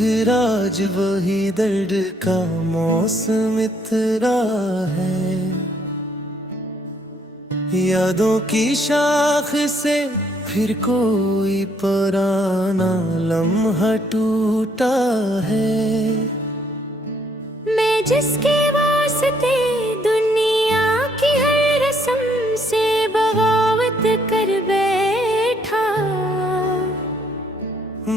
फिर आज वही दर्द का मौसम इतरा है। यादों की शाख से फिर कोई पुराना लम्हा टूटा है। मैं जिसके वास्ते दुनिया की हर रस्म से बगावत कर बैठा,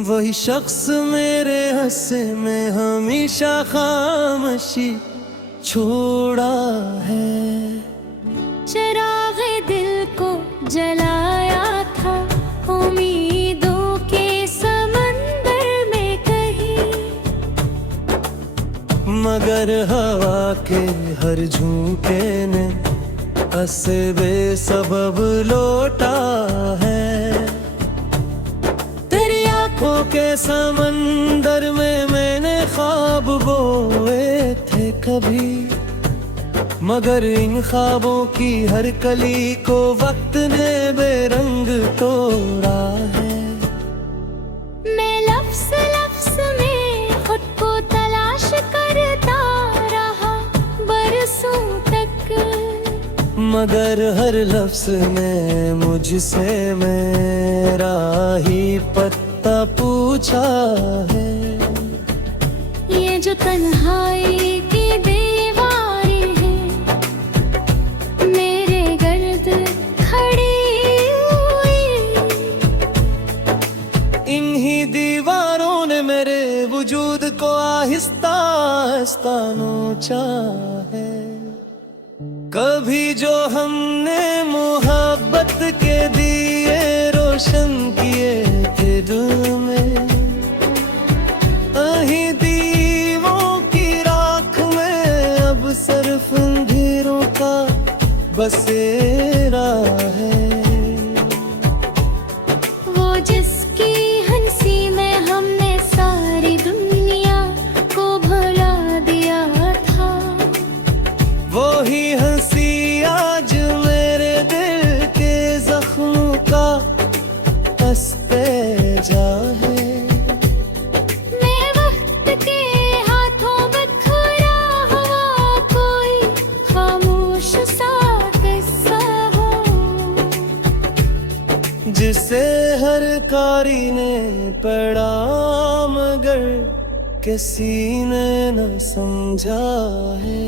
वही शख्स मेरे हंसे में हमेशा खामोशी छोड़ा है। चिरागे दिल को जलाया था उम्मीदों के समंदर में कहीं, मगर हवा के हर झोंके ने ऐसे बेसबब लौटा है। तेरी आंखों के समंदर में मैंने ख्वाब बोए थे कभी, मगर इन ख्वाबों की हर कली को वक्त ने बेरंग तोड़ा है। मैं लफ्ज़ लफ्ज़ में खुद को तलाश करता रहा बरसों तक, मगर हर लफ्ज़ ने मुझसे मेरा ही पता पूछा है। ये जो तन्हाई की दीवारें हैं मेरे गर्द खड़ी हुई, इन्हीं दीवारों ने मेरे वजूद को आहिस्ता आहिस्ता नोचा है। कभी जो हमने मोहब्बत के दिए रोशन किए थे दिल में, अहीं दीवों की राख में अब सिर्फ अंधेरों का बसेरा है। वो जिसकी हंसी में हमने सारी दुनिया को भुला दिया था, वो ही हंसी आज मेरे दिल के जख्मों का अस्तेजा है। मैं वक्त के हाथों बिखरा हुआ कोई खामोश सा किस्सा हूँ, जिसे हर कारी ने पढ़ा मगर किसी ने न समझा है।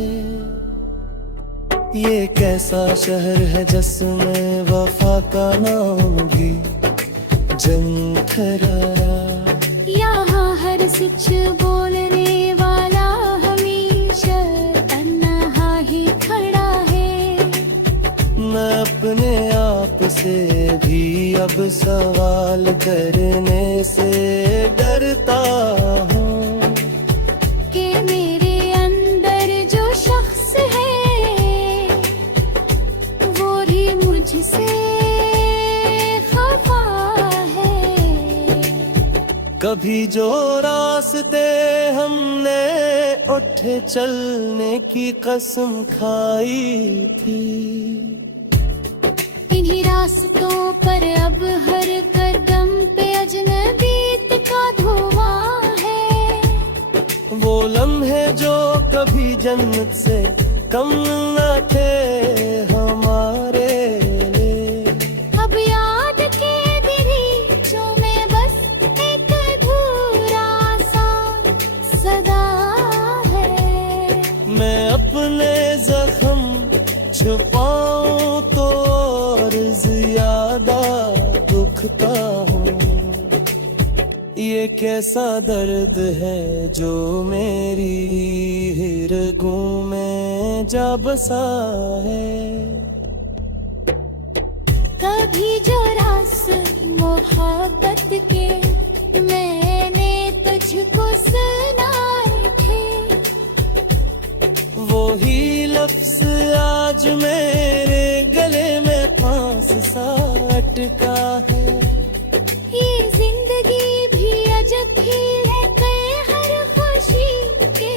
ये कैसा शहर है जिसमें वफा का नाम भी जमथराया। यहाँ हर सच बोलने वाला हमेशा तन्हा ही खड़ा है। मैं अपने आप से भी अब सवाल करने से डरता हूँ कि मेरे अंदर जो शख्स है वो भी मुझसे खफा है। कभी जो रास्ते हमने उठे चलने की कसम खाई थी, इन्हीं रास्तों पर अब हर कदम पे अजनबीत का धुआं है। वो लम्हे जो कभी जन्नत से कम न थे हमारे लिए, अब याद के दरीचों में बस एक अधूरा सा सदा है। मैं अपने जख्म छुपाऊं तो और ज्यादा दुखता हूँ। ये कैसा दर्द है जो मेरी रगों में जा बसा है। कभी जो रास मोहब्बत के मैंने तुझको सुनाए थे, वो ही लफ्ज़ आज मेरे गले में फांस सा अटका है। ये जिंदगी भी अजब ही है कि हर खुशी के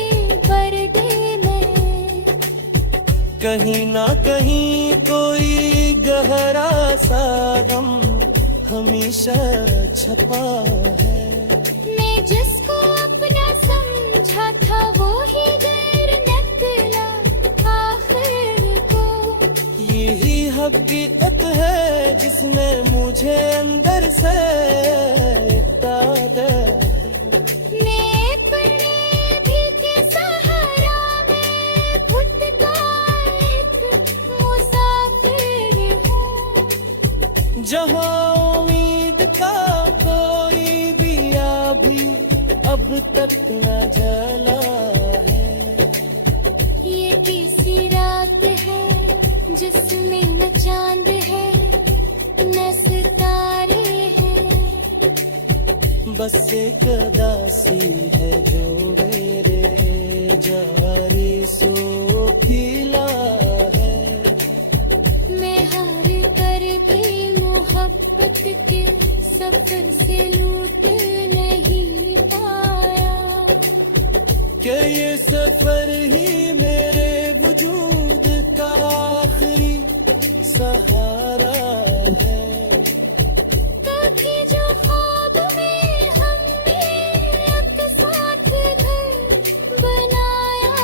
बरडे में कहीं ना कहीं कोई गहरा सा गम हमेशा छपा है। मैं जिसको अपना हकीकत है जिसने मुझे अंदर से इतना मैं पढ़ने भी के सहारा में भटका एक मुसाफिर हूँ। जहाँ उम्मीद का कोई दिया भी अब तक न जला है। ये किसी रात है जिसमें न चांद है न सितारे हैं। बस एक उदासी है जो मेरे जारी सो खिला है। मैं हार कर भी मोहब्बत के सफर से लूट नहीं पाया। कि ये सफर ही मेरे वजूद का आखिरी सहारा है। कभी जो ख्वाब में हमने एक साथ घर बनाया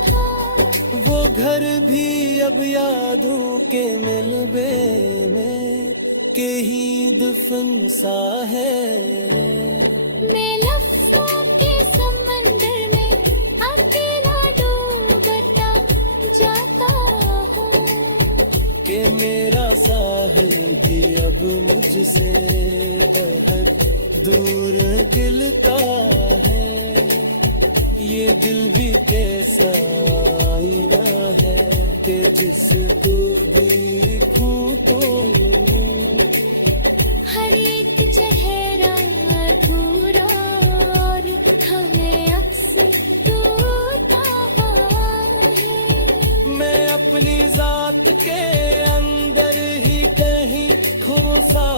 था, वो घर भी अब यादों के मिलबे में के ही दफन सा है। मैं लफ्ज़ों के समंदर में अकेला डूबता जाता हूँ। कि मेरा साहिल भी अब मुझसे बहुत दूर गिलता है। ये दिल भी कैसा आईना है कि जिसको देखूं तो हर एक चेहरा अधूरा और हमें अक्सर टूटा है। मैं अपनी जात के अंदर ही कहीं खो सा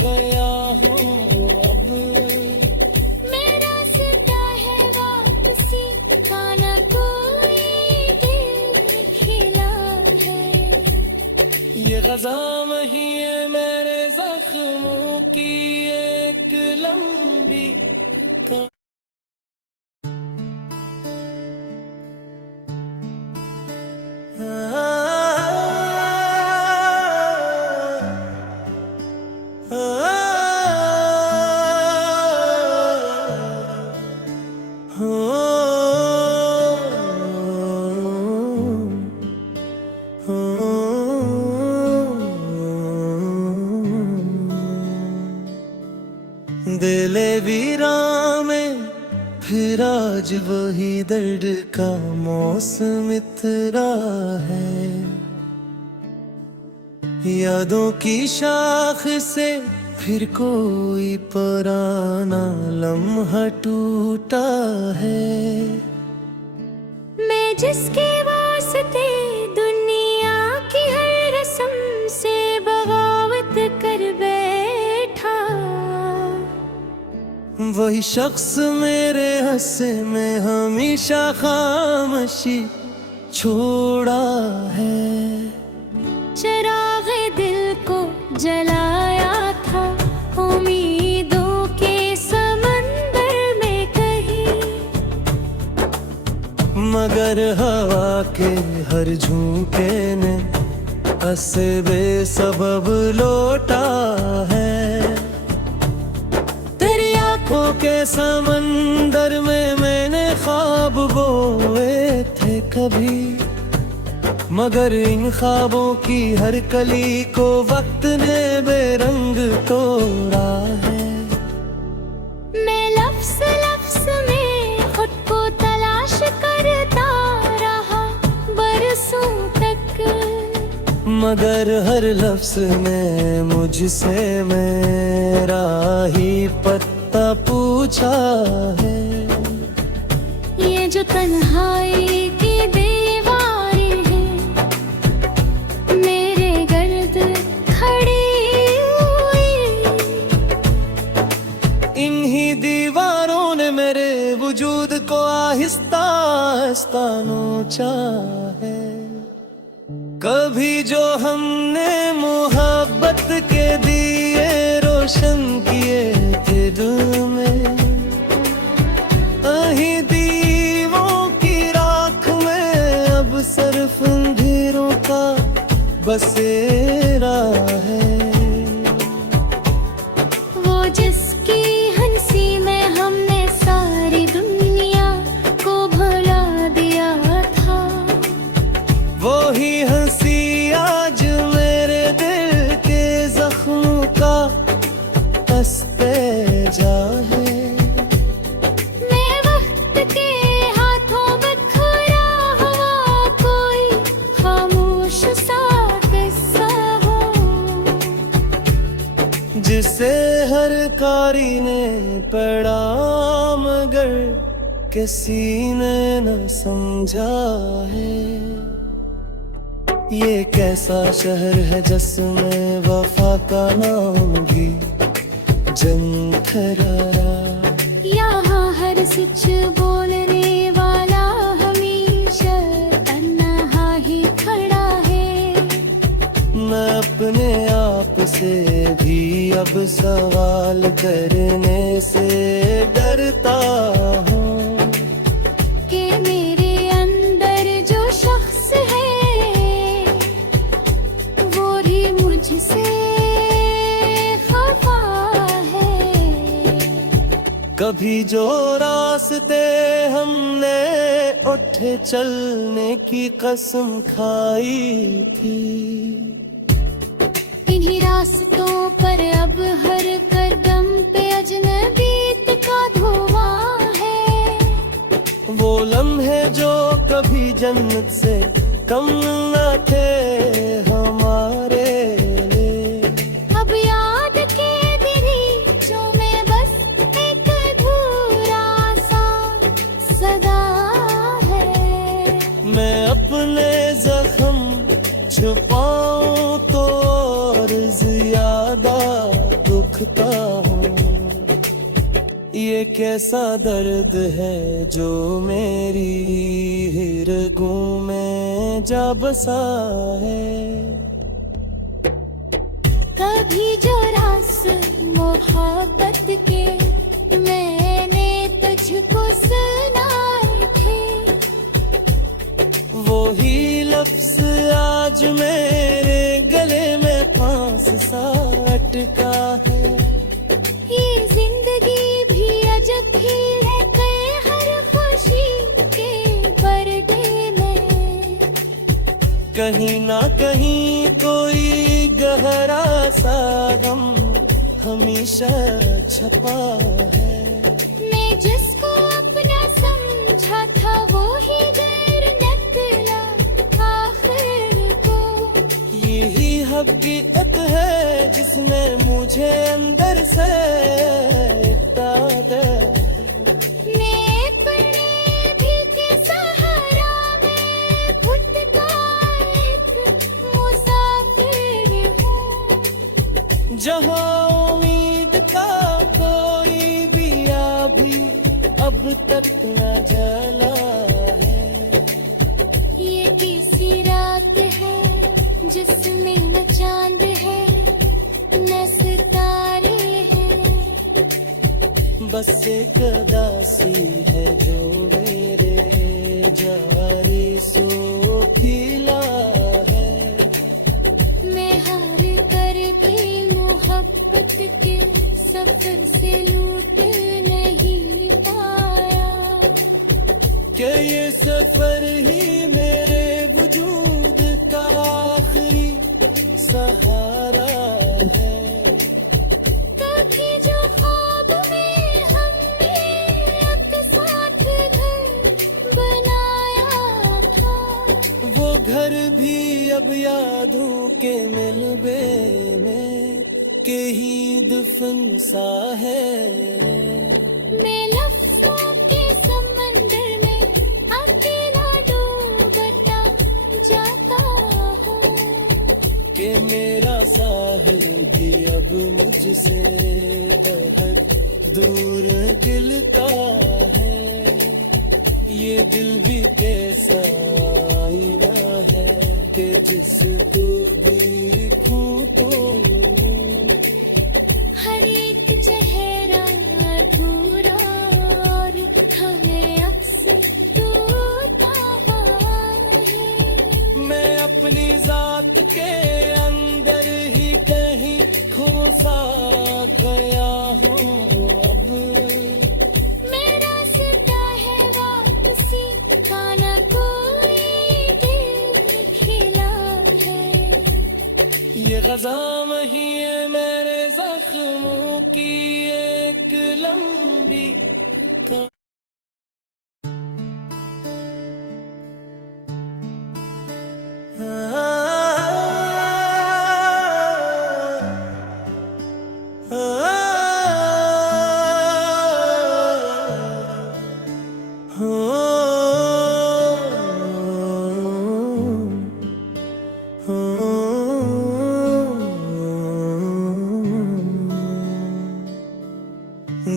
गया हूँ। अब मेरा सता है वापसी खाना कोई दिल खिला है। ये ग़ज़ाम ही है मेरे ज़ख्मों की एक लंबी दिले वीरा में फिर आज वही दर्द का मौसम इतरा है। यादों की शाख से फिर कोई पुराना लम्हा टूटा है। मैं जिसके वास्ते दुनिया की हर रस्म से बगावत कर बैठा, वही शख्स मेरे हस्से में हमेशा खामोशी छोड़ा है। चिरागे दिल को जलाया था उम्मीदों के समंदर में कहीं, मगर हवा के हर झोंके ने हंसे बेसबब लौटा है। तेरी आंखों के समंदर में मैंने ख्वाब बोए थे कभी, मगर इन ख्वाबों की हर कली को वक्त ने बेरंग तोड़ा है। मैं लफ्ज़ लफ्ज़ में खुद को तलाश करता रहा बरसों तक, मगर हर लफ्ज़ ने मुझसे मेरा ही पता पूछा है। ये जो तन्हाई की दीवारें हैं मेरे गर्द खड़ी हुई, इन्हीं दीवारों ने मेरे वजूद को आहिस्ता आहिस्ता नोचा है। कभी जो हमने मोहब्बत के दिए रोशन किए थे दिल में, अहीं दीवों की राख में अब सिर्फ अंधेरों का बसेरा है। वो जिसकी हंसी में हमने सारी दुनिया को भुला दिया था, वो ही हंसी आज मेरे दिल के जख्मों का बस पे जा है। मैं वक्त के हाथों बिखरा हुआ कोई खामोश सा किस्सा हूँ, जिसे हर कारी ने पढ़ा मगर किसी ने न समझा है। ये कैसा शहर है जिसमें वफा का नाम भी जंथरा। यहाँ हर सच बोलने वाला हमेशा तन्हा ही खड़ा है। मैं अपने आप से भी अब सवाल करने से डरता हूँ कि मेरे अंदर जो शख्स है वो भी मुझसे खफा है। कभी जो रास्ते हमने उठे चलने की कसम खाई थी, इन्हीं रास्तों पर अब हर कदम पे अजनबीत का धुआं है। वो लम्हे जो कभी जन्नत से कम न थे हमारे लिए। अब याद के दरीचों में बस एक अधूरा सा सदा है। मैं अपने जख्म छुपाऊं तो और ज्यादा दुखता हूँ। ये कैसा दर्द है जो मेरी रगों में जा बसा है। कभी जो रास मोहब्बत के मैंने तुझको सुनाए थे, वो ही लफ्ज आज मेरे गले में फांस सा अटका है। ये जिंदगी भी अजब ही है कि हर खुशी के बरडे में कहीं ना कहीं कोई गहरा सा गम हमेशा छपा है। मैं जिसको अपना समझा था वो ही गैर निकला आखिर को। यही हकीकत है जिसने मुझे अंदर से ताड़ा। मैं अपने भी के सहारा में भटका एक मुसाफिर हूँ, जहाँ उम्मीद का कोई दिया भी अब तक न जला है। ये किसी रात है जिसमें न चांद है न सितारे हैं। बस एक उदासी है जो मेरे जारी सो खिला है। मैं हार कर भी मोहब्बत के सफर से लूट नहीं पाया। कि ये सफर ही मेरे वजूद का आखिरी सहारा है। कभी जो ख्वाब में हमने एक साथ घर बनाया था, वो घर भी अब यादों के मिलबे में के ही दफन सा है। मैं लफ्ज़ों के समंदर में अकेला डूबता जाता हूँ कि मेरा साहिल भी अब मुझसे बहुत दूर गिलता है। ये दिल भी कैसा आईना है कि जिसको देखूं तो हर एक चेहरा अधूरा और हमें अक्सर टूटा हुआ है। मैं अपनी जात के ग़ज़ा नहीं है मेरे ज़ख्मों की एक लंबी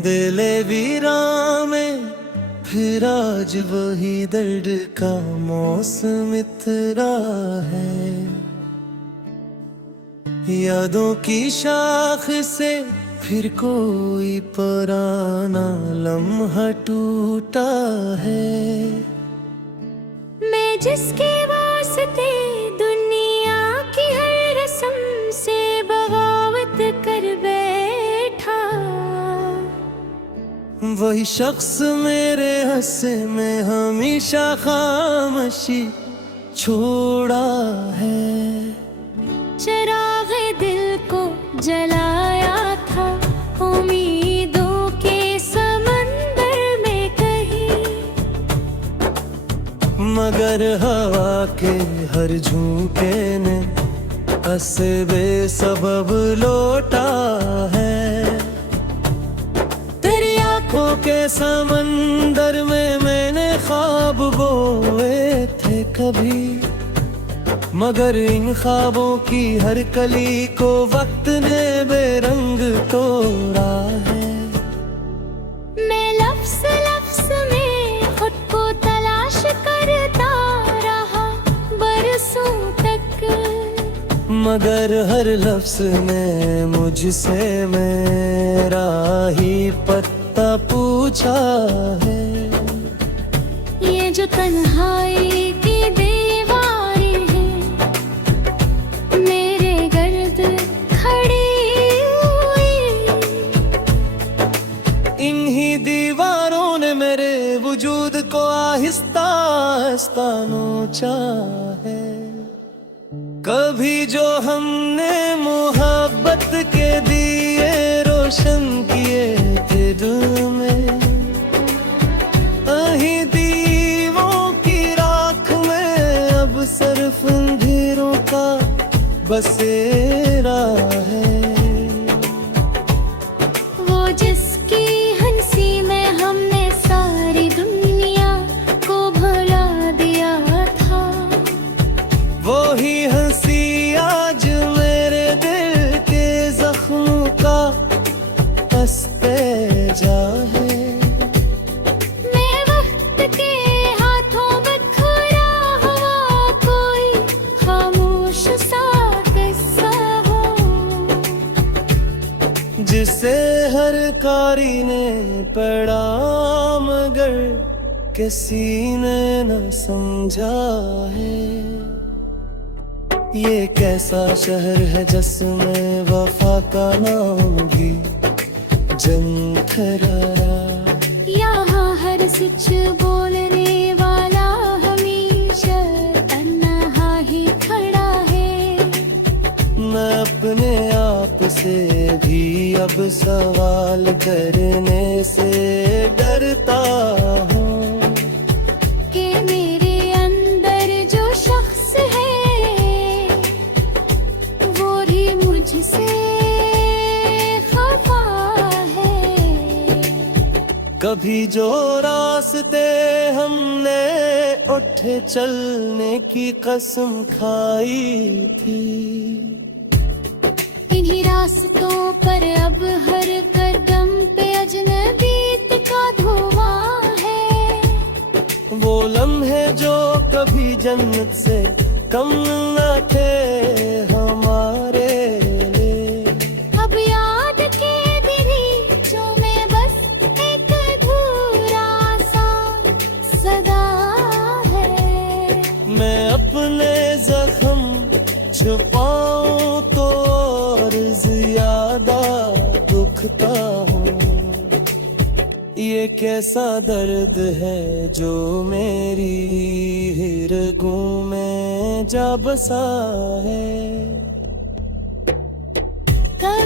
दिले वीरा में फिर आज वही दर्द का मौसम इतरा है। यादों की शाख से फिर कोई पुराना लम्हा टूटा है। मैं जिसके वास्ते दुनिया की हर रस्म से बगावत कर बैठा, वही शख्स मेरे हंसे में हमेशा खामोशी छोड़ा है। चिरागे दिल को जलाया था उम्मीदों के समंदर में कहीं, मगर हवा के हर झोंके ने ऐसे बेसबब लौटा है। तेरी आंखों के समंदर में मैंने ख्वाब बोए थे कभी, मगर इन ख्वाबों की हर कली को वक्त ने बेरंग तोड़ा है। मैं लफ्ज़ लफ्ज़ में खुद को तलाश करता रहा बरसों तक, मगर हर लफ्ज़ ने मुझसे मेरा ही पता पूछा है। ये जो तन्हाई की दीवारें हैं मेरे गर्द खड़ी हुई, इन्हीं दीवारों ने मेरे वजूद को आहिस्ता आहिस्ता नोचा है। कभी जो हमने मोहब्बत के दिए रोशन किए थे दिल में, अहीं दीवों की राख में अब सिर्फ अंधेरों का बसेरा है। वो जिसकी हंसी में हमने सारी दुनिया को भुला दिया था, वो ही हंसी आज मेरे दिल के जख्मों का अस्तेजा है। मैं वक्त के हाथों बिखरा हुआ कोई खामोश सा किस्सा हूँ, जिसे हर कारी ने पढ़ा मगर किसी ने न समझा है। ये कैसा शहर है जिसमें वफा का नाम भी जमथरारा, यहाँ हर सच बोलने वाला हमेशा तन्हा ही खड़ा है। मैं अपने आप से भी अब सवाल करने से डरता हूँ कि मेरे अंदर जो शख्स है वो भी मुझसे खफा है। कभी जो रास्ते हमने उठे चलने की कसम खाई थी, इन्हीं रास्तों पर अब हर कदम पे अजनबीत का धुआं है। वो लम्हे जो कभी जन्नत से कम न थे हमारे लिए, अब याद के दिली जो में बस एक अधूरा सा सदा है। मैं अपने जख्म छुपाऊं तो और ज्यादा दुखता हूँ। ये कैसा दर्द है जो मेरी रगों में जा बसा है।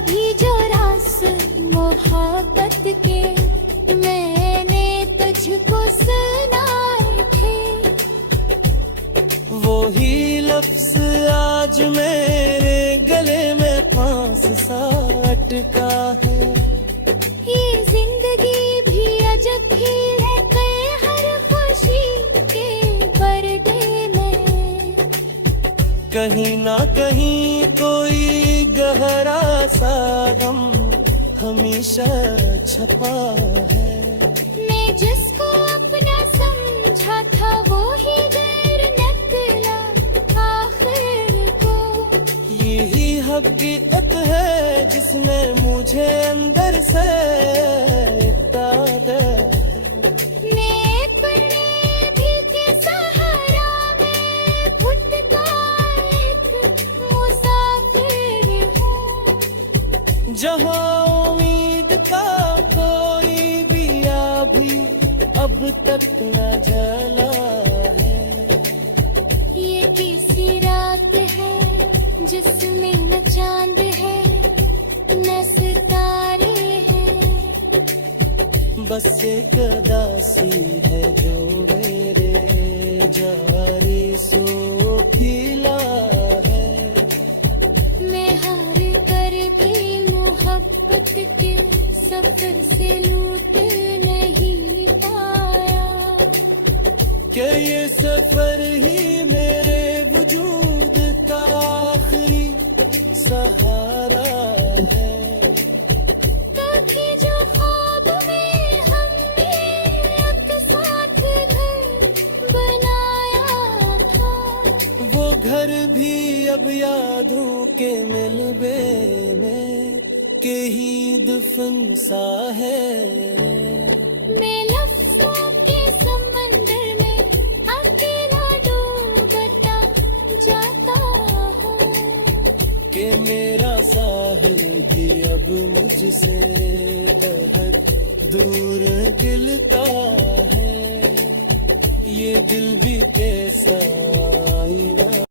भी जो रास मोहब्बत के मैंने तुझको सुनाए थे, वो ही लफ्ज आज मेरे गले में फांस सा अटका है। ये जिंदगी भी अजब ही है कि हर खुशी के बरडे में कहीं ना कहीं कोई गहरा सा गम हमेशा छपा है। मैं जिसको अपना समझा था वो ही गैर निकला आखिर को। यही हकीकत है जिसने मुझे अंदर से इतना दर्द। मैं अपने भी के सहारा में भटका एक मुसाफिर हूँ। जहाँ उम्मीद का कोई दिया भी अब तक न जला है। ये किसी रात है जिसमें न चांद है न सितारे हैं, बस एक अदासी है जो मेरे जारी सो खिला है। मैं हार कर भी मोहब्बत के सफर से लूट नहीं पाया। कि ये सफर ही मेरे वजूद का आखिरी सहारा है। कभी जो ख्वाब में हमने एक साथ घर बनाया था, वो घर भी अब यादों के मिलबे में के ही दफन सा है। मैं लफ्ज़ों के समंदर में अकेला डूबता जाता हूँ। कि मेरा साहिल भी अब मुझसे बहुत दूर गिलता है। ये दिल भी कैसा आईना